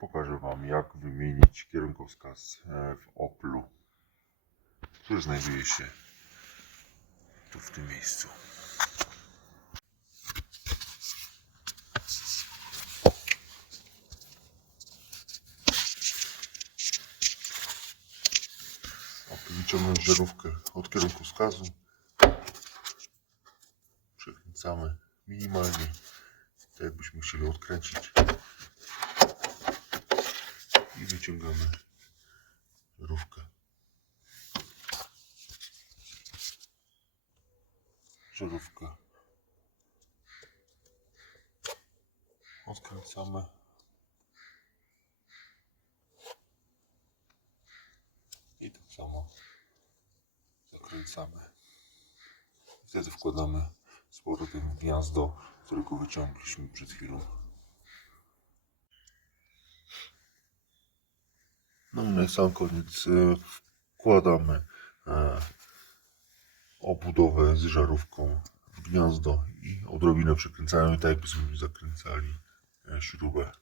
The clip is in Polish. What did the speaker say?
Pokażę Wam, jak wymienić kierunkowskaz w Oplu, który znajduje się tu w tym miejscu. Wyciągnąć żarówkę od kierunkowskazu, przekręcamy minimalnie, tak jakbyśmy chcieli odkręcić, i wyciągamy żarówkę. Odkręcamy i tak samo zakręcamy. Wtedy wkładamy z powrotem w gniazdo, którego wyciągliśmy przed chwilą. No i na sam koniec wkładamy obudowę z żarówką w gniazdo i odrobinę przekręcamy, tak jakbyśmy zakręcali śrubę.